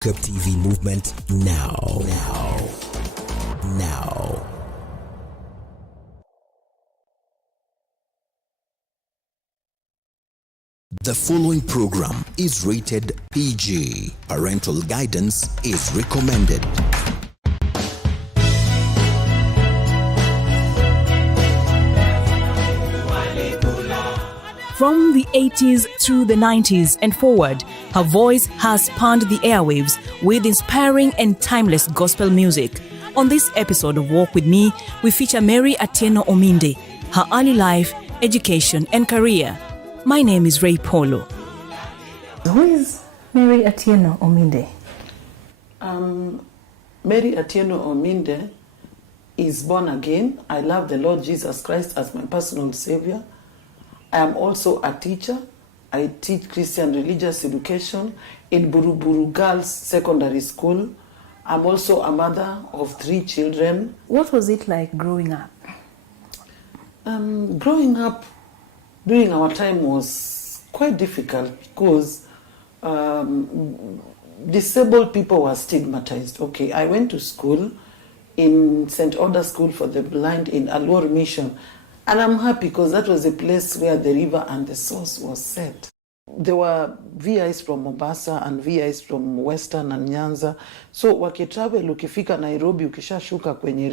Cup TV movement now. The following program is rated PG. Parental guidance is recommended. From the 80s through the 90s and forward, her voice has spanned the airwaves with inspiring and timeless gospel music. On this episode of Walk With Me, we feature Mary Atieno Ominde, her early life, education and career. My name is Ray Polo. Who is Mary Atieno Ominde? Mary Atieno Ominde is born again. I love the Lord Jesus Christ as my personal Savior. I am also a teacher. I teach Christian religious education in Buruburu Girls Secondary School. I'm also a mother of 3 children. What was it like growing up? Growing up during our time was quite difficult because disabled people were stigmatized. Okay, I went to school in St. Oda School for the Blind in Alwar Mission. And I'm happy because that was a place where the river and the source was set. There were VIs from Mombasa and VIs from Western and Nyanza. So wakitravel ukifika Nairobi ukishashuka kwenye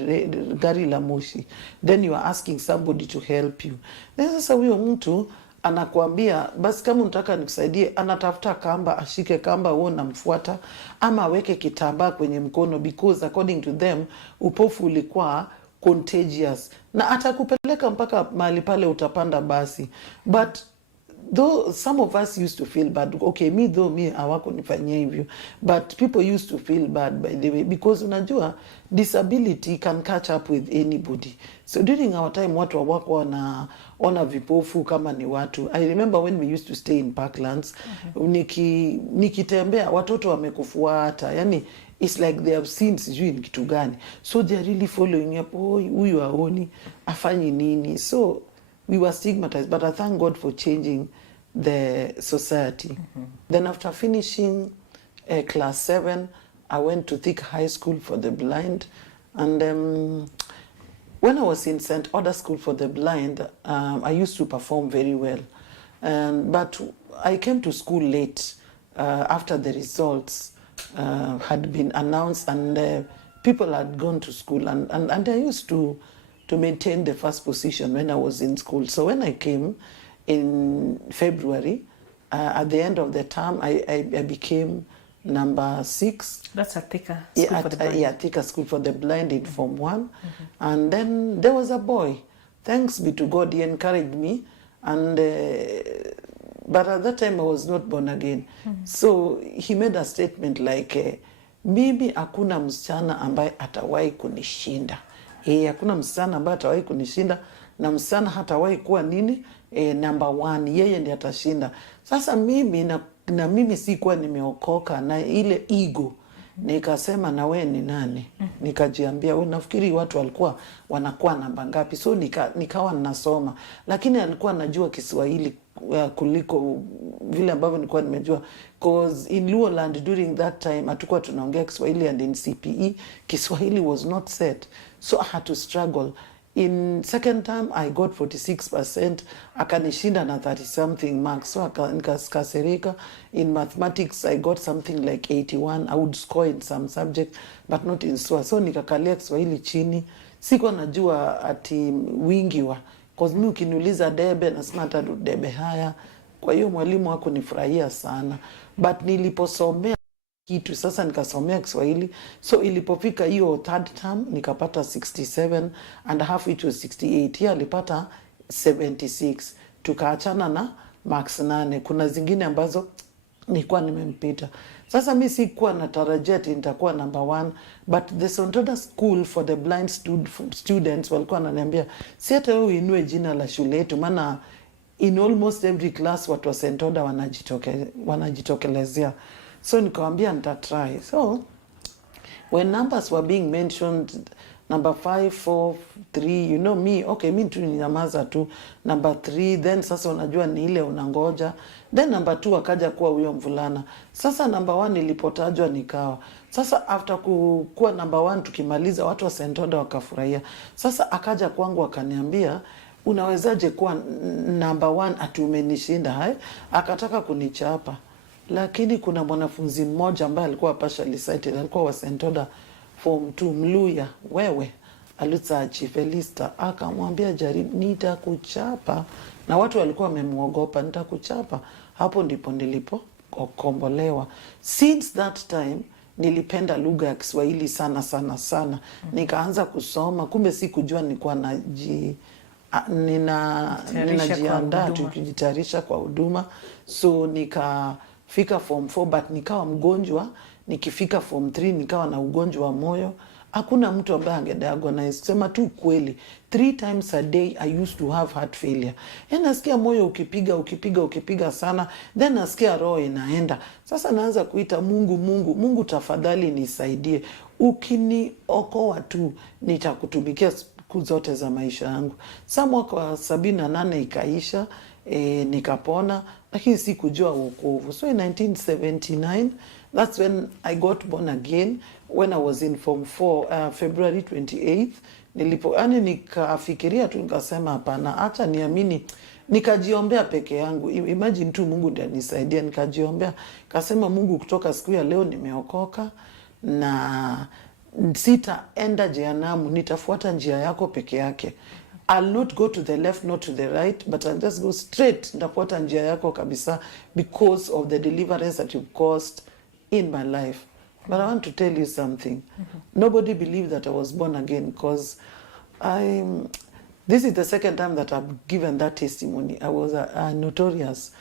gari la moshi, then you are asking somebody to help you. Then sasa huyo mtu anakuambia basi kama unataka nikusaidie, anatafuta kamba, ashike kamba uo namfuata ama aweke kitambaa kwenye mkono because according to them upofu ulikuwa contagious na atakupeleka mpaka mahali pale utapanda basi. But though some of us used to feel bad, okay, me hawako nifanyia hivyo, but people used to feel bad by the way because unajua disability can catch up with anybody. So during our time watu wako ona vipofu kama ni watu. I remember when we used to stay in Parklands, nikitembea watoto wamekufuata, yani it's like they have seen sijui ni kitu gani. So they are really following up, huyu aoni, afanyi nini. So we were stigmatized, but I thank God for changing the society. Mm-hmm. Then after finishing class 7, I went to Thick High School for the Blind. And when I was in St. Oda School for the Blind, I used to perform very well. But I came to school late after the results had been announced and people had gone to school. And I used to maintain the first position when I was in school. So when I came in February, at the end of the term, I became number 6. That's at Thika School for the Blind. Yeah, Thika School for the Blind in Form 1. Mm-hmm. And then there was a boy. Thanks be to God, he encouraged me. And but at that time, I was not born again. Mm-hmm. So he made a statement like, mimi hakuna msichana ambaye atawahi kunishinda. Hakuna msichana ambaye atawahi kunishinda na msichana hatawahi kuwa nini number 1, yeye ndiye atashinda. Sasa mimi na mimi sikuwa nimeokoka na ile ego. Nikasema na wewe ni nani? Nikajiambia nafikiri watu walikuwa wanakuwa namba ngapi. So nikawa ninasoma, lakini alikuwa anajua Kiswahili kuliko vile ambavyo nilikuwa nimejua, because in Luoland during that time hatukuwa tunaongea Kiswahili, and in CPE Kiswahili was not set. So I had to struggle. In second term I got 46%, akanishinda na 30 something marks. So nikasirika. In mathematics I got something like 81. I would score in some subjects but not in SWA. So nikakalia Kiswahili chini. Sikuwa najua ati wingi wa, because mimi ukiniuliza debe nasema hata debe haya. Kwa hiyo mwalimu wako nifurahia sana. But niliposomea kitu sasa nikasomea Kiswahili. So ilipofika hiyo third term nikapata 67 and half it was 68. Here alipata 76. Tukaachana na marks 8. Kuna zingine ambazo nilikuwa nimempita. Sasa mimi sikuwa natarajia nitakuwa number 1, but the St. Oda School for the Blind students walikuwa wananiambia si hata wewe uinue jina la shule yetu, maana in almost every class watu wa St. Oda wanajitokelezea. So nikamwambia nitatry. So when numbers were being mentioned, number 5, 4, 3, you know me, okay, mi tu ninyamaza tu. Number 3, then sasa unajua ni ile unangoja. Then number 2 akaja kuwa huyo mvulana. Sasa number 1 nilipotajwa nikawa. Sasa after kuwa number 1 tukimaliza watu wa St. Oda wakafurahia. Sasa akaja kwangu akaniambia, unawezaje kuwa number 1 ati umenishinda hai? Akataka kunichapa. Lakini kuna mwanafunzi mmoja ambaye alikuwa partially sighted, alikuwa wa St. Oda form 2, Mluya, wewe Alutsa Chifelista, akamwambia jaribu, nitakuchapa. Na watu walikuwa wamemuogopa, nitakuchapa. Hapo ndipo nilipokombolewa. Since that time nilipenda lugha ya Kiswahili sana sana sana. Nikaanza kusoma, kumbe si kujua nilikuwa ninajiandaa tukijitayarisha kwa huduma. So nikafika form 4 but nikawa mgonjwa. Nikifika form 3 nikawa na ugonjwa wa moyo. Hakuna mtu ambaye angediagnose. Sema tu kweli, 3 times a day I used to have heart failure. Nasikia moyo ukipiga sana, then nasikia roho inaenda. Sasa naanza kuita Mungu tafadhali nisaidie. Ukiniokoa tu nitakutumikia siku zote za maisha yangu. Sasa mwaka wa 78 ikaisha, nikapona, lakini sikujua wokovu. So in 1979, that's when I got born again, when I was in form 4, February 28th. Nikafikiria tu, nikasema hapana, acha niamini. Nikajiombea peke yangu. Imagine tu Mungu ndiye anisaidia. Nikajiombea, kasema Mungu, kutoka siku ya leo nimeokoka na sitaenda jehanamu, nitafuata njia yako peke yake. I'll not go to the left, not to the right, but I'll just go straight. Nitafuata njia yako kabisa, because of the deliverance that you've caused in my life. But I want to tell you something. Nobody believed that I was born again, because this is the second time that I've given that testimony. I was notorious,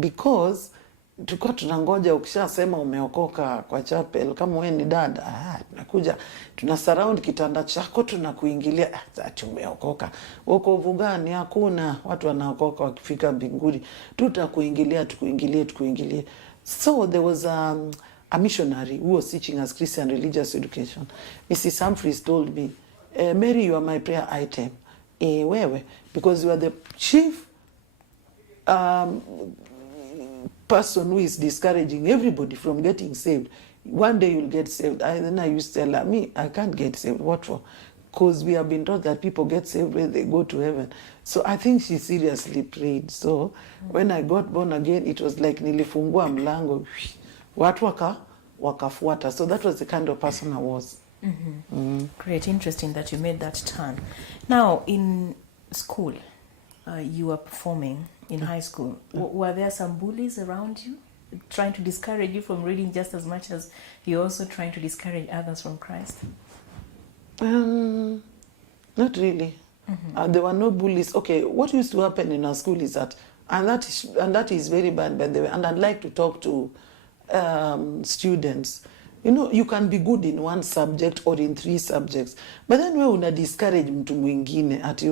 because tulikuwa tunangoja ukishasema umeokoka kwa chapel, kama wewe ni dada, tunakuja tunasurround kitanda chako, tunakuingilia, ati umeokoka. Wokovu gani? Hakuna. Watu wanaokoka wakifika mbinguni, tukuingilie. So there was a missionary who was teaching us Christian religious education. Mrs. Humphreys told me, Mary, you are my prayer item. Wewe, because you are the chief person who is discouraging everybody from getting saved. One day you'll get saved. Then I used to tell her, me, I can't get saved. What for? Because we have been taught that people get saved when they go to heaven. So I think she seriously prayed. So when I got born again, it was like nilifungua mlango, watu wakafuata. So that was the kind of person I was. Great, interesting that you made that turn. Now, in school, you were performing in high school. Were there some bullies around you trying to discourage you from reading just as much as you're also trying to discourage others from Christ? Not really. There were no bullies. Okay, what used to happen in our school is that, and that is very bad, by the way, and I'd like to talk to students. You know, you can be good in one subject or in 3 subjects, but then we una discourage mtu mwingine ati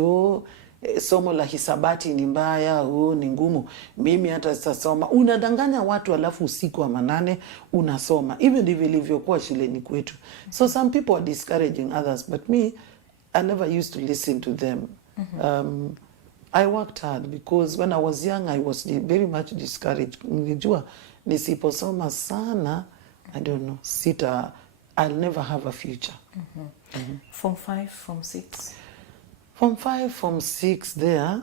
somo la hisabati ni mbaya, ni ngumu, mimi hata sitasoma. Unadanganya watu, alafu usiku wa manane unasoma. Even ndivyo ilivyokuwa shuleni kwetu. So some people are discouraging others, but me, I never used to listen to them. I worked hard, because when I was young I was very much discouraged. Nilijua nisiposoma sana, I don't know, I'll never have a future. Form 5, Form 6? Form 5, Form 6, there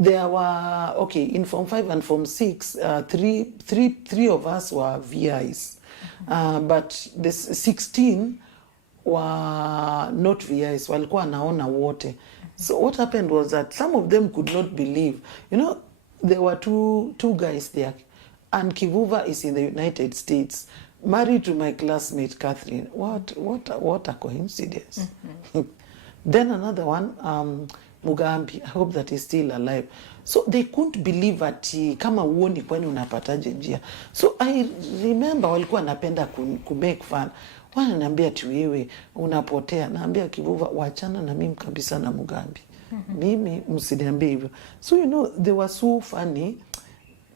were, okay, in Form 5 and Form 6, three of us were VIs. But the 16 were not VIs, walikuwa naona wote. So what happened was that some of them could not believe. You know, there were two guys there, and Kivuva is in the United States, married to my classmate Catherine. What a coincidence. Then another one, Mugambi, I hope that he's still alive. So they couldn't believe ati kama uoni kwani unapataje njia. So I remember walikuwa napenda kumake fun. Wananiambia ati wewe unapotea. Naambia Kivuva, wachana na mimi kabisa na Mugambi. Mimi msiniambie hivyo. So you know, they were so funny.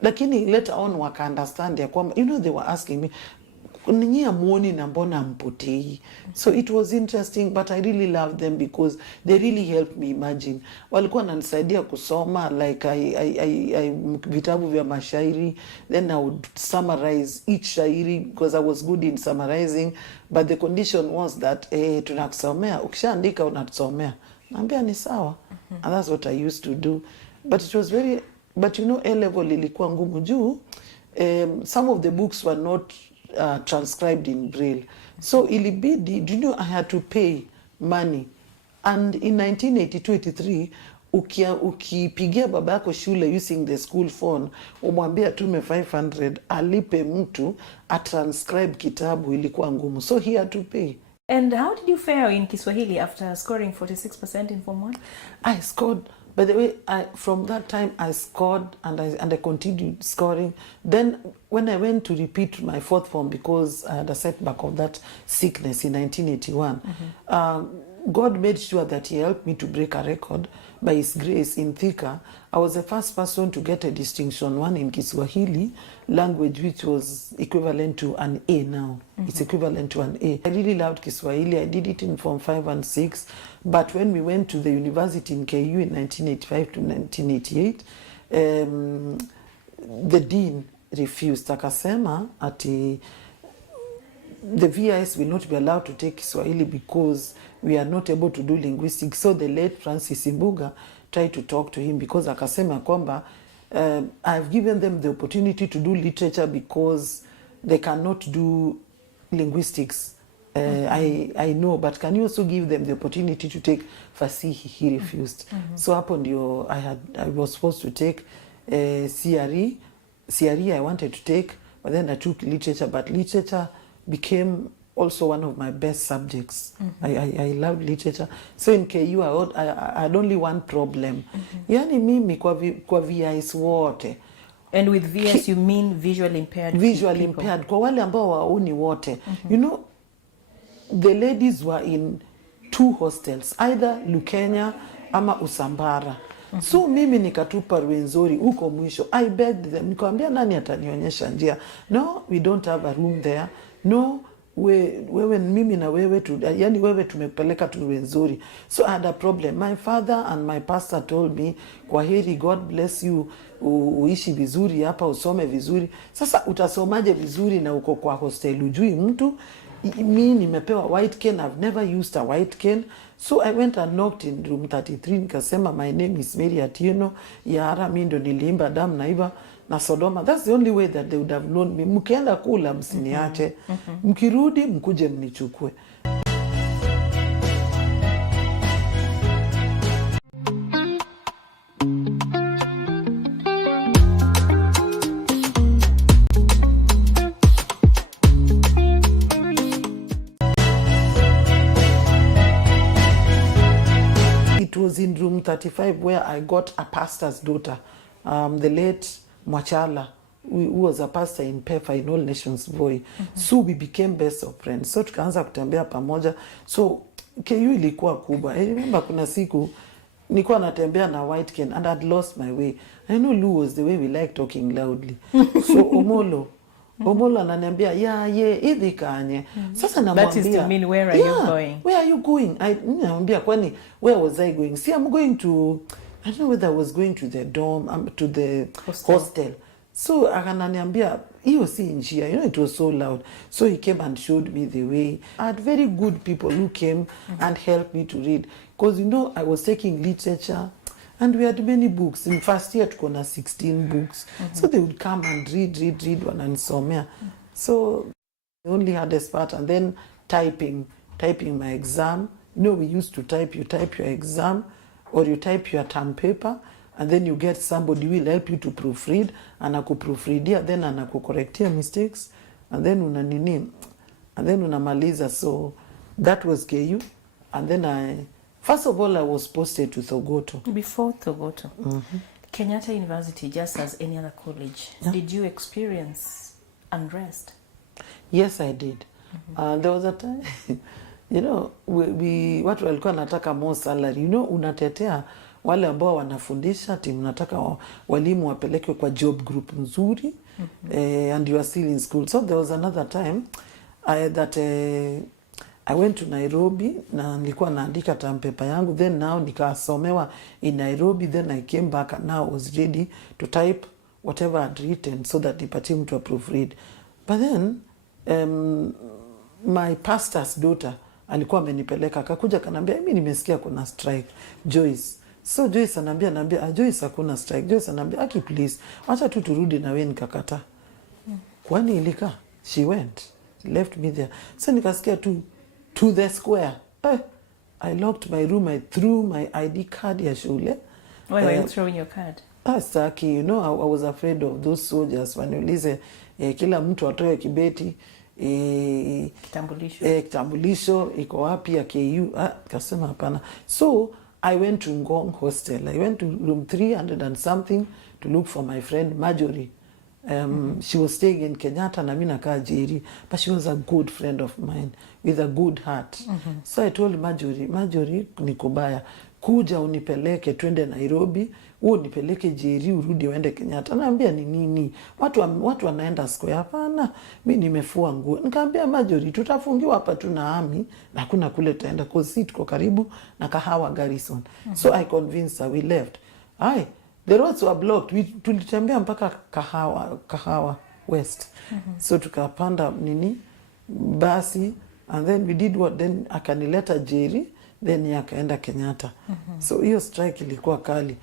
Lakini later on waka understand ya kwamba, you know, they were asking me, ninyi amuoni na mbona mpotei. So it was interesting, but I really loved them because they really helped me imagine. Walikuwa wananisaidia kusoma, like I vitabu vya mashairi, then I would summarize each shairi because I was good in summarizing, but the condition was that tunakusomea, ukishaandika unatusomea. Naambia ni sawa. And that's what I used to do. But it was very, but you know, A-level ilikuwa ngumu juu. Some of the books were not transcribed in Braille. So ilibidi, do you know, I had to pay money. And in 1982-83, ukipigia baba yako shule using the school phone, umwambia tume 500, alipe mtu, transcribe kitabu, ilikuwa ngumu. So he had to pay. And how did you fare in Kiswahili after scoring 46% in Form 1? I scored. By the way, from that time I scored and I continued scoring. Then when I went to repeat my fourth form because I had a setback of that sickness in 1981, God made sure that he helped me to break a record by his grace in Thika. I was the first person to get a distinction 1 in Kiswahili language, which was equivalent to an A now. It's equivalent to an A. I really loved Kiswahili. I did it in Form 5 and 6. But when we went to the university in KU in 1985 to 1988, the dean refused. Akasema ati the VIS will not be allowed to take Kiswahili because we are not able to do linguistics. So the late Francis Imbuga tried to talk to him because akasema kwamba I've given them the opportunity to do literature because they cannot do linguistics. I know, but can you also give them the opportunity to take Fasihi? He refused. So hapo ndio I was supposed to take CRE. CRE I wanted to take, but then I took literature, but literature became also one of my best subjects. I loved literature. So in KU I had only one problem. Yani mimi kwa VIS wote. And with VIS you mean visually impaired? Visually impaired. Kwa wale ambao waoni wote. You know, the ladies were in 2 hostels, either Lukenya ama Usambara. So mimi nikatupa Rwenzori huko mwisho. I begged them, nikamwambia nani atanionyesha njia? No, we don't have a room there. No, wewe mimi na wewe yani wewe tumepeleka tu Rwenzori. So I had a problem. My father and my pastor told me, kwa heri, God bless you, uishi vizuri hapa, usome vizuri. Sasa utasomaje vizuri na uko kwa hostel ujui mtu? Mi nimepewa white cane. I've never used a white cane. So I went and knocked in room 33. Nikasema my name is Mary Atieno. Yara mi ndo niliimba damu na iva na Sodoma. That's the only way that they would have known me. Mkienda kula msiniache. Mkirudi mkuje mnichukue. It was in room 35 where I got a pastor's daughter, the late Mwachala, who was a pastor in PEFA in All Nations Voi. So we became best of friends. So tukaanza kutembea pamoja. So KU ilikuwa kubwa. I remember kuna siku nilikuwa natembea na white cane and I'd lost my way. I know Lou was the way we like talking loudly. So Omolo ananiambia hivi kanye. Sasa namwambia, that is to mean where are you going? Where are you going? Namwambia kwani where was I going? See, I'm going to, I don't know whether I was going to the dorm, to the hostel. So akananiambia hiyo si njia. You know, it was so loud. So he came and showed me the way. I had very good people who came and helped me to read. Because you know, I was taking literature and we had many books. In first year tuko na 16 books. So they would come and read wananisomea. So I only had a part, and then typing my exam. You know, we used to you type your exam or you type your term paper, and then you get somebody who will help you to proofread, and anakuproofreadia, then anakucorrectia mistakes, and then unamaliza. So that was KU. And then first of all, I was posted to Thogoto. Before Thogoto, Kenyatta University, just as any other college, did you experience unrest? Yes, I did. There was a time, you know, watu walikuwa nataka more salary. You know, unatetea wale ambao wanafundisha, timu nataka walimu wapelekwe kwa job group nzuri, and you are still in school. So there was another time I went to Nairobi na nilikuwa naandika term paper yangu, then now nikasomewa in Nairobi, then I came back and now I was ready to type whatever I'd written so that nipatie mtu a proofread. But then my pastor's daughter alikuwa amenipeleka, akakuja kanambia, mimi nimesikia kuna strike Joyce. So Joyce anambia Joyce hakuna strike. Joyce anambia, aki please acha tu turudi na wewe. Nikakata. Kwani ilika? She went, left me there. So nikasikia tu to the square. I locked my room, I threw my ID card ya shule. Why were you throwing your card? Saki, you know, I was afraid of those soldiers. Waniulize kila mtu atoe kibeti, kitambulisho iko wapi ya KU. Kasema hapana. So I went to Ngong hostel. I went to room 300 and something to look for my friend Marjorie. She was staying in Kenyatta na mimi nakaa Jeri, but she was a good friend of mine with a good heart. So I told Marjorie ni kubaya, kuja unipeleke twende Nairobi, unipeleke Jeri urudi uende Kenyatta. Naambia ni nini? Watu wanaenda square. Hapana, mimi nimefua nguo. Nikamwambia Marjorie, tutafungiwa hapa tuna ami na kuna kule taenda cause si tuko karibu na Kahawa Garrison. So I convinced her, we left. The roads were blocked. Tulitembea mpaka Kahawa West. So tukapanda basi, and then we did what, then akanileta Jeri, then yakaenda Kenyatta. So hiyo strike ilikuwa kali.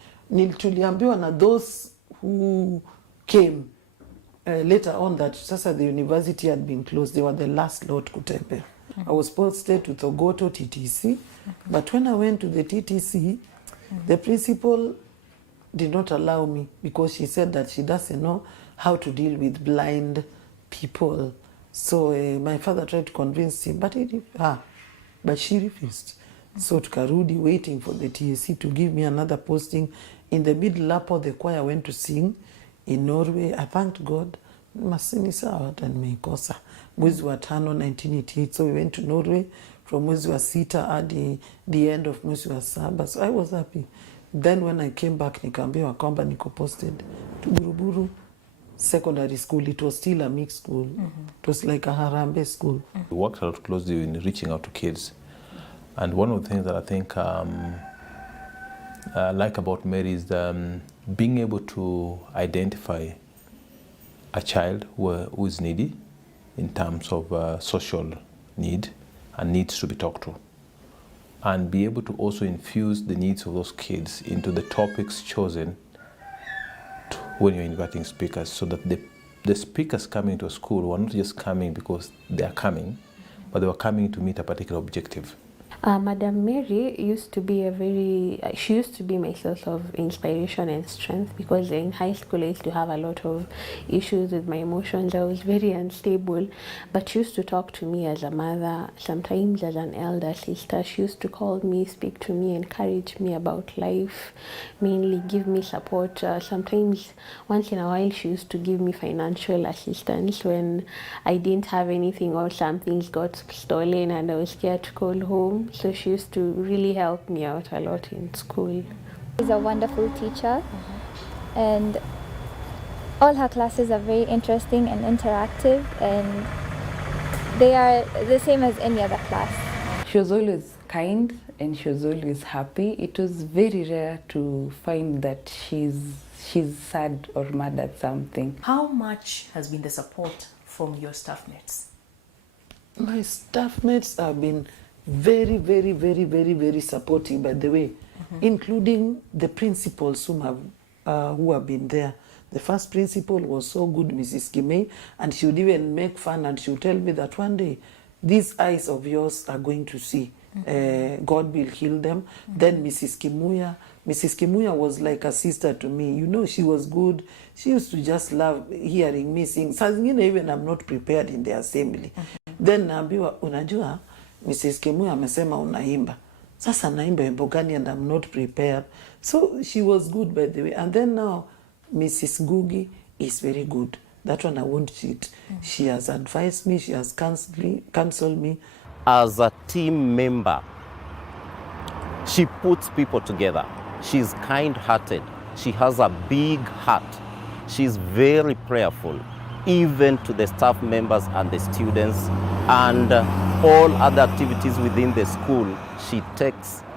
Tuliambiwa na those who came later on that sasa the university had been closed. They were the last lot kutembea. I was posted to Thogoto TTC, but when I went to the TTC, the principal did not allow me because she said that she doesn't know how to deal with blind people. So my father tried to convince him, but she refused. So tukarudi waiting for the TSC to give me another posting. In the middle hapo, the choir went to sing in Norway. I thanked God. Masini sawa hata nimeikosa. Mwezi wa 5 1988. So we went to Norway from mwezi wa 6 at the end of mwezi wa 7. So I was happy. Then when I came back, nikaambiwa kwamba niko posted to Buruburu Secondary School. It was still a mixed school. It was like a Harambe school. We worked a lot closely in reaching out to kids. And one of the things that I think I like about Mary is being able to identify a child who is needy in terms of social need and needs to be talked to, and be able to also infuse the needs of those kids into the topics chosen when you're inviting speakers, so that the speakers coming to a school were not just coming because they are coming, but they were coming to meet a particular objective. Madam Mary used to be she used to be my source of inspiration and strength, because in high school I used to have a lot of issues with my emotions. I was very unstable, but she used to talk to me as a mother, sometimes as an elder sister. She used to call me, speak to me, encourage me about life, mainly give me support. Sometimes, once in a while, she used to give me financial assistance when I didn't have anything or some things got stolen and I was scared to call home. So she used to really help me out a lot in school. She's a wonderful teacher, and all her classes are very interesting and interactive, and they are the same as any other class. She was always kind and she was always happy. It was very rare to find that she's sad or mad at something. How much has been the support from your staff mates? My staff mates have been very, very, very, very, very supportive, by the way, including the principals who have been there. The first principal was so good, Mrs. Kimei, and she would even make fun and she would tell me that one day, these eyes of yours are going to see. God will heal them. Then Mrs. Kimuya was like a sister to me. You know, she was good. She used to just love hearing me sing. Something even I'm not prepared in the assembly. Then naambiwa, unajua, Mrs. Kimuya amesema unaimba. Sasa naimba wimbo gani and I'm not prepared. So she was good, by the way. And then now, Mrs. Gugi is very good. That one I won't cheat. She has advised me, she has counseled me. As a team member, she puts people together. She's kind-hearted. She has a big heart. She's very prayerful, even to the staff members and the students. and all other activities within the school.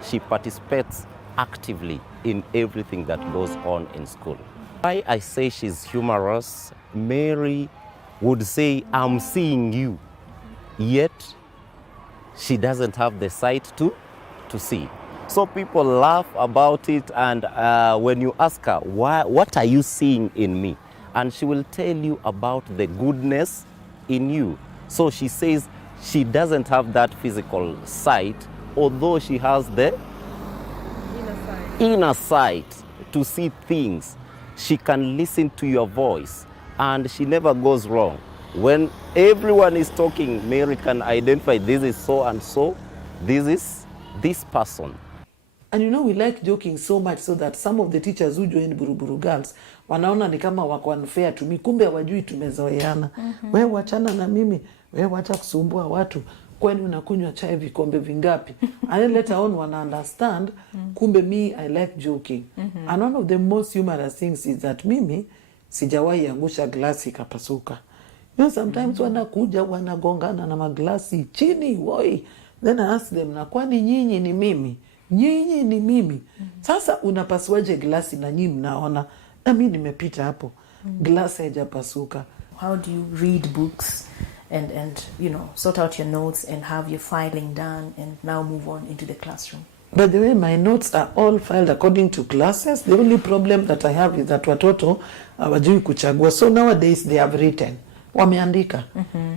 She participates actively in everything that goes on in school. Why I say she's humorous, Mary would say, I'm seeing you, yet she doesn't have the sight to see. So people laugh about it, and when you ask her, what are you seeing in me? And she will tell you about the goodness in you. So she says she doesn't have that physical sight, although she has the inner sight to see things. She can listen to your voice, and she never goes wrong. When everyone is talking, Mary can identify this is so and so, this is this person. And you know, we like joking so much so that some of the teachers who joined Buruburu Girls wanaona ni kama wako unfair to me, kumbe hawajui tumezoeana. Wewe wachana na mimi, wewe wacha kusumbua watu, kwani unakunywa chai vikombe vingapi? And then later on wana understand, kumbe me, I like joking. And one of the most humorous things is that mimi sijawahi angusha glasi ikapasuka. You know, sometimes wanakuja wanagongana na maglasi chini, woi. Then I ask them, na kwani nyinyi ni mimi? Nyinyi ni mimi. Sasa unapasuaje glasi na nyinyi mnaona? Na mimi nimepita hapo. Glasi haijapasuka. How do you read books and you know, sort out your notes and have your filing done and now move on into the classroom? By the way, my notes are all filed according to classes. The only problem that I have is that watoto hawajui kuchagua. So nowadays they have written. Wameandika.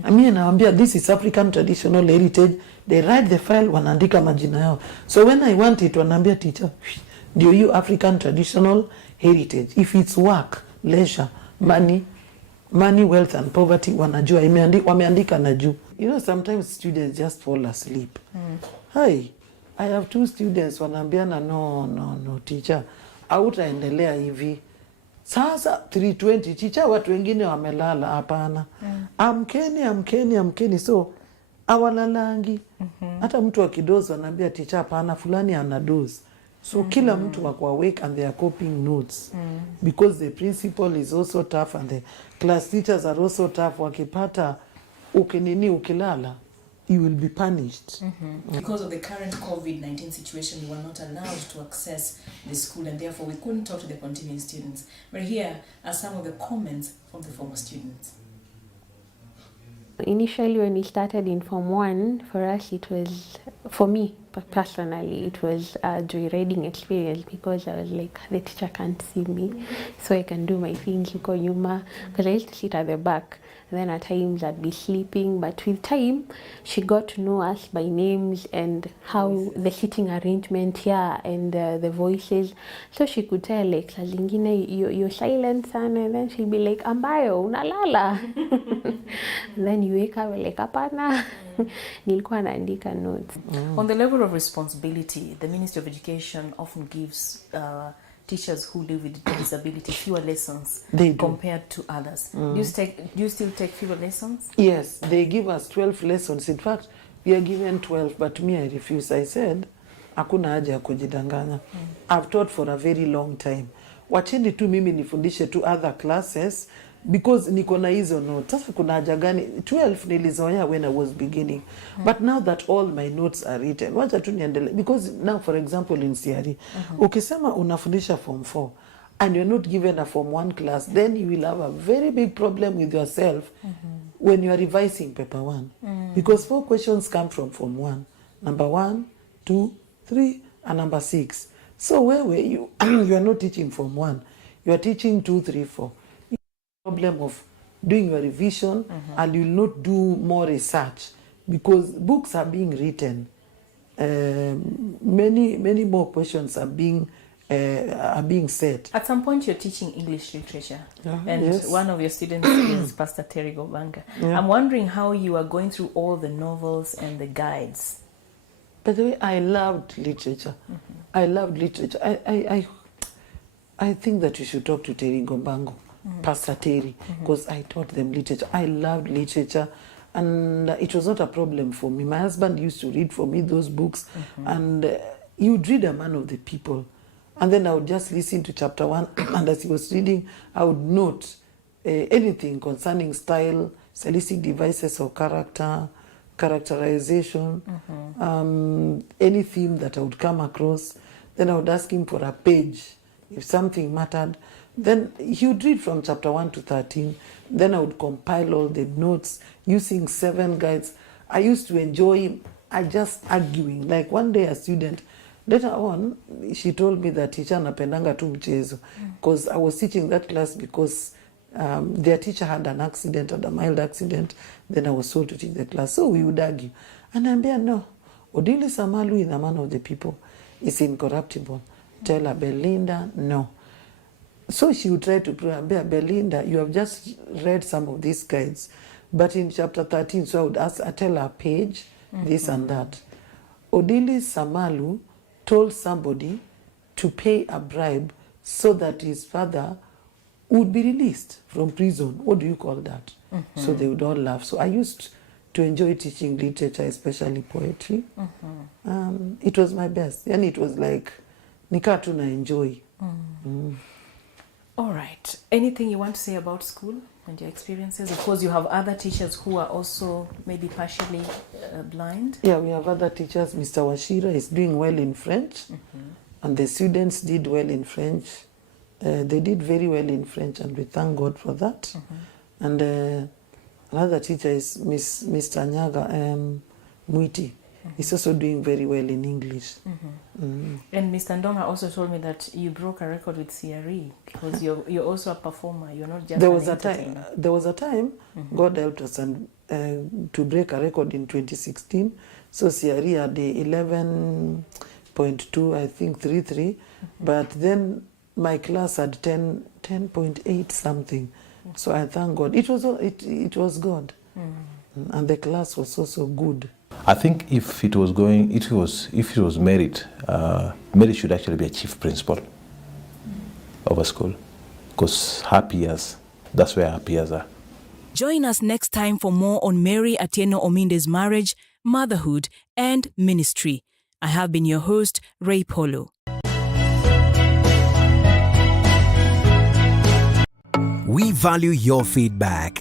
Mimi nawaambia this is African traditional heritage. They write the file, wanaandika majina yao. So when I want it, wanaambia teacher, do you African traditional heritage? If it's work, leisure, money, wealth and poverty, wanajua. Wameandika na juu. You know, sometimes students just fall asleep. Hi, I have 2 students, wanaambiana no, teacher, hautaendelea hivi. Sasa 3:20 teacher, watu wengine wamelala. Hapana. Amkeni. So awalalangi. Hata mtu akidozi anaambia teacher, hapana, fulani anadozi. So kila mtu wako awake and they are copying notes. Because the principal is also tough and the class teachers are also tough. Wakipata ukilala, you will be punished. Because of the current COVID-19 situation, we were not allowed to access the school, and therefore we couldn't talk to the continuing students. But here are some of the comments from the former students. Initially, when we started in Form 1, for us it was, for me personally, it was a joyriding experience because I was like, the teacher can't see me, so I can do my things huko nyuma, because I used to sit at the back. Then at times I'd be sleeping, but with time she got to know us by names and how the seating arrangement, and the voices. So she could tell like, saa zingine you're silent sana, and then she'd be like, ambayo unalala. And then you wake up like, hapana. Nilikuwa naandika notes. On the level of responsibility, the Ministry of Education often gives teachers who live with disability fewer lessons compared to others. Do you still take fewer lessons? Yes, they give us 12 lessons. In fact, we are given 12, but me, I refuse. I said, hakuna haja ya kujidanganya. I've taught for a very long time. Wacheni tu mimi nifundishe tu other classes because niko na hizo notes. Sasa kuna haja gani? 12 nilizoea when I was beginning. But now that all my notes are written, wacha tu niendelee. Because now, for example, in CRE, ukisema unafundisha Form 4 and you're not given a Form 1 class, then you will have a very big problem with yourself when you are revising paper 1. Because 4 questions come from Form 1. Number 1, 2, 3, and number 6. So where you are not teaching Form 1. You are teaching 2, 3, 4. Problem of doing your revision and you will not do more research because books are being written. Many more questions are being set. At some point you're teaching English literature and one of your students is Pastor Terry Gobanga. I'm wondering how you are going through all the novels and the guides. By the way, I loved literature. I loved literature. I think that you should talk to Terry Gombango. Pastor Terry, because I taught them literature. I loved literature, and it was not a problem for me. My husband used to read for me those books, and he would read A Man of the People, and then I would just listen to chapter 1, and as he was reading, I would note anything concerning style, stylistic devices or character, characterization, any theme that I would come across. Then I would ask him for a page if something mattered. Then he would read from chapter 1 to 13. Then I would compile all the notes using 7 guides. I used to enjoy just arguing. Like one day a student, later on, she told me that teacher napendanga tu mchezo. Because I was teaching that class because their teacher had an accident, had a mild accident. Then I was told to teach the class. So we would argue. And I'm there, no. Odili Samalu is the man of the people. Is incorruptible. Tell her, Belinda, no. So she would try to prove, Belinda, you have just read some of these guides. But in chapter 13, so I would ask, I tell her page, this and that. Odili Samalu told somebody to pay a bribe so that his father would be released from prison. What do you call that? So they would all laugh. So I used to enjoy teaching literature, especially poetry. It was my best. And it was like, nika tu na enjoy. All right. Anything you want to say about school and your experiences? Of course, you have other teachers who are also maybe partially blind. Yeah, we have other teachers. Mr. Washira is doing well in French. And the students did well in French. They did very well in French, and we thank God for that. And another teacher is Mr. Nyaga Mwiti. He's also doing very well in English. And Mr. Ndonga also told me that you broke a record with CRE because you're also a performer. You're not just there was a time God helped us and to break a record in 2016. So CRE had the 11.2, I think 33, but then my class had 10.8 something. So I thank God. It was God, and the class was also good. I think if it was merit, merit should actually be a chief principal of a school, because her peers, that's where her peers are. Join us next time for more on Mary Atieno Ominde's marriage, motherhood, and ministry. I have been your host, Ray Polo. We value your feedback.